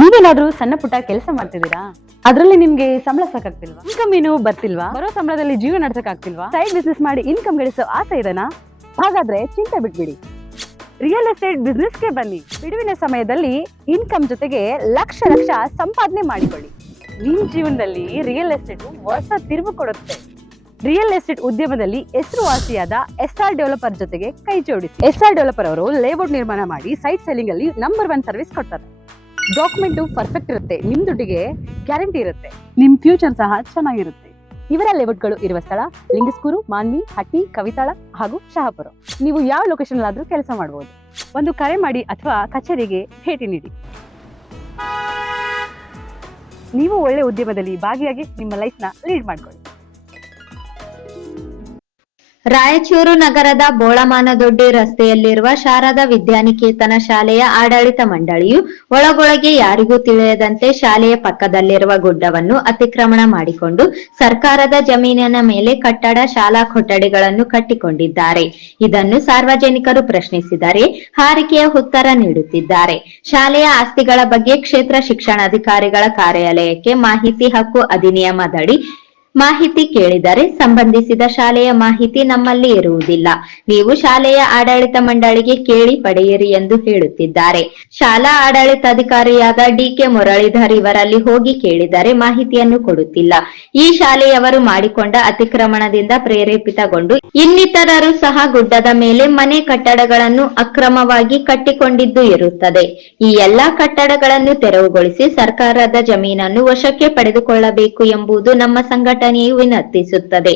ನೀವೇನಾದ್ರೂ ಸಣ್ಣ ಪುಟ್ಟ ಕೆಲಸ ಮಾಡ್ತಿದ್ದೀರಾ? ಅದ್ರಲ್ಲಿ ನಿಮ್ಗೆ ಸಂಬಳ ಸಾಕಾಗ್ತಿಲ್ವಾ? ಇನ್ಕಮ್ ಏನು ಬರ್ತಿಲ್ವಾ? ಬರೋ ಸಂಬಳದಲ್ಲಿ ಜೀವನ ನಡ್ಸಕ್ ಆಗ್ತಿಲ್ವಾ? ಸೈಡ್ ಬಿಸ್ನೆಸ್ ಮಾಡಿ ಇನ್ಕಮ್ ಗಳಿಸೋ ಆಸೆ ಇದೆನಾ? ಹಾಗಾದ್ರೆ ಚಿಂತೆ ಬಿಟ್ಬಿಡಿ, ರಿಯಲ್ ಎಸ್ಟೇಟ್ ಬಿಸ್ನೆಸ್ಗೆ ಬನ್ನಿ. ಬಿಡುವಿನ ಸಮಯದಲ್ಲಿ ಇನ್ಕಮ್ ಜೊತೆಗೆ ಲಕ್ಷ ಲಕ್ಷ ಸಂಪಾದನೆ ಮಾಡಿಕೊಳ್ಳಿ. ನಿಮ್ ಜೀವನದಲ್ಲಿ ರಿಯಲ್ ಎಸ್ಟೇಟ್ ಹೊಸ ತಿರುವು ಕೊಡುತ್ತೆ. ರಿಯಲ್ ಎಸ್ಟೇಟ್ ಉದ್ಯಮದಲ್ಲಿ ಹೆಸರುವಾಸಿಯಾದ ಎಸ್ಆರ್ ಡೆವಲಪರ್ ಜೊತೆಗೆ ಕೈ ಜೋಡಿಸಿ. ಎಸ್ಆರ್ ಡೆವಲಪರ್ ಅವರು ಲೇಔಟ್ ನಿರ್ಮಾಣ ಮಾಡಿ ಸೈಟ್ ಸೆಲ್ಲಿಂಗ್ ಅಲ್ಲಿ ನಂಬರ್ 1 ಸರ್ವಿಸ್ ಕೊಡ್ತಾರೆ. ಡಾಕ್ಯುಮೆಂಟ್ ಪರ್ಫೆಕ್ಟ್ ಇರುತ್ತೆ, ನಿಮ್ ದುಡ್ಡಿಗೆ ಗ್ಯಾರಂಟಿ ಇರುತ್ತೆ, ನಿಮ್ ಫ್ಯೂಚರ್ ಸಹ ಚೆನ್ನಾಗಿರುತ್ತೆ. ಇವರ ಲೇಔಟ್ಗಳು ಇರುವ ಸ್ಥಳ ಲಿಂಗಸ್ಕೂರು, ಮಾನ್ವಿ, ಹಟ್ಟಿ, ಕವಿತಾಳ ಹಾಗೂ ಶಹಾಪುರ. ನೀವು ಯಾವ ಲೊಕೇಶನ್ ಆದ್ರೂ ಕೆಲಸ ಮಾಡಬಹುದು. ಒಂದು ಕರೆ ಮಾಡಿ ಅಥವಾ ಕಚೇರಿಗೆ ಭೇಟಿ ನೀಡಿ. ನೀವು ಒಳ್ಳೆ ಉದ್ಯಮದಲ್ಲಿ ಭಾಗಿಯಾಗಿ ನಿಮ್ಮ ಲೈಫ್ ನ ಲೀಡ್ ಮಾಡ್ಕೊಳ್ಳಿ. ರಾಯಚೂರು ನಗರದ ಬೋಳಮಾನದೊಡ್ಡಿ ರಸ್ತೆಯಲ್ಲಿರುವ ಶಾರದಾ ವಿದ್ಯಾನಿಕೇತನ ಶಾಲೆಯ ಆಡಳಿತ ಮಂಡಳಿಯು ಒಳಗೊಳಗೆ ಯಾರಿಗೂ ತಿಳಿಯದಂತೆ ಶಾಲೆಯ ಪಕ್ಕದಲ್ಲಿರುವ ಗುಡ್ಡವನ್ನು ಅತಿಕ್ರಮಣ ಮಾಡಿಕೊಂಡು ಸರ್ಕಾರದ ಜಮೀನಿನ ಮೇಲೆ ಕಟ್ಟಡ, ಶಾಲಾ ಕೊಠಡಿಗಳನ್ನು ಕಟ್ಟಿಕೊಂಡಿದ್ದಾರೆ. ಇದನ್ನು ಸಾರ್ವಜನಿಕರು ಪ್ರಶ್ನಿಸಿದರೆ ಹಾರಿಕೆಯ ಉತ್ತರ ನೀಡುತ್ತಿದ್ದಾರೆ. ಶಾಲೆಯ ಆಸ್ತಿಗಳ ಬಗ್ಗೆ ಕ್ಷೇತ್ರ ಶಿಕ್ಷಣಾಧಿಕಾರಿಗಳ ಕಾರ್ಯಾಲಯಕ್ಕೆ ಮಾಹಿತಿ ಹಕ್ಕು ಅಧಿನಿಯಮದಡಿ ಮಾಹಿತಿ ಕೇಳಿದರೆ ಸಂಬಂಧಿಸಿದ ಶಾಲೆಯ ಮಾಹಿತಿ ನಮ್ಮಲ್ಲಿ ಇರುವುದಿಲ್ಲ, ನೀವು ಶಾಲೆಯ ಆಡಳಿತ ಮಂಡಳಿಗೆ ಕೇಳಿ ಪಡೆಯಿರಿ ಎಂದು ಹೇಳುತ್ತಿದ್ದಾರೆ. ಶಾಲಾ ಆಡಳಿತಾಧಿಕಾರಿಯಾದ ಡಿಕೆ ಮುರಳೀಧರ್ ಇವರಲ್ಲಿ ಹೋಗಿ ಕೇಳಿದರೆ ಮಾಹಿತಿಯನ್ನು ಕೊಡುತ್ತಿಲ್ಲ. ಈ ಶಾಲೆಯವರು ಮಾಡಿಕೊಂಡ ಅತಿಕ್ರಮಣದಿಂದ ಪ್ರೇರೇಪಿತಗೊಂಡು ಇನ್ನಿತರರು ಸಹ ಗುಡ್ಡದ ಮೇಲೆ ಮನೆ ಕಟ್ಟಡಗಳನ್ನು ಅಕ್ರಮವಾಗಿ ಕಟ್ಟಿಕೊಂಡಿದ್ದು ಇರುತ್ತದೆ. ಈ ಎಲ್ಲಾ ಕಟ್ಟಡಗಳನ್ನು ತೆರವುಗೊಳಿಸಿ ಸರ್ಕಾರದ ಜಮೀನನ್ನು ವಶಕ್ಕೆ ಪಡೆದುಕೊಳ್ಳಬೇಕು ಎಂಬುದು ನಮ್ಮ ಸಂಘಟನೆಯು ವಿನಂತಿಸುತ್ತದೆ.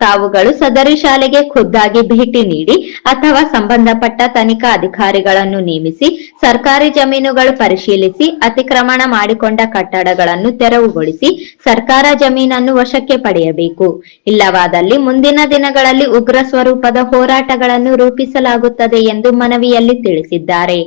ತಾವುಗಳು ಸದರಿ ಶಾಲೆಗೆ ಖುದ್ದಾಗಿ ಭೇಟಿ ನೀಡಿ ಅಥವಾ ಸಂಬಂಧಪಟ್ಟ ತನಿಖಾ ಅಧಿಕಾರಿಗಳನ್ನು ನೇಮಿಸಿ ಸರ್ಕಾರಿ ಜಮೀನುಗಳು ಪರಿಶೀಲಿಸಿ ಅತಿಕ್ರಮಣ ಮಾಡಿಕೊಂಡ ಕಟ್ಟಡಗಳನ್ನು ತೆರವುಗೊಳಿಸಿ ಸರ್ಕಾರ ಜಮೀನನ್ನು ವಶಕ್ಕೆ ಪಡೆಯಬೇಕು. ಇಲ್ಲವಾದಲ್ಲಿ ಮುಂದಿನ ದಿನಗಳಲ್ಲಿ ಉಗ್ರ ಸ್ವರೂಪದ ಹೋರಾಟಗಳನ್ನು ರೂಪಿಸಲಾಗುತ್ತದೆ ಎಂದು ಮನವಿಯಲ್ಲಿ ತಿಳಿಸಿದ್ದಾರೆ.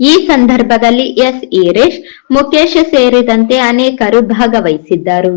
ಈ ಸಂದರ್ಭದಲ್ಲಿ ಎಸ್ ಈರೇಶ್, ಮುಖೇಶ್ ಸೇರಿದಂತೆ ಅನೇಕರು ಭಾಗವಹಿಸಿದ್ದರು.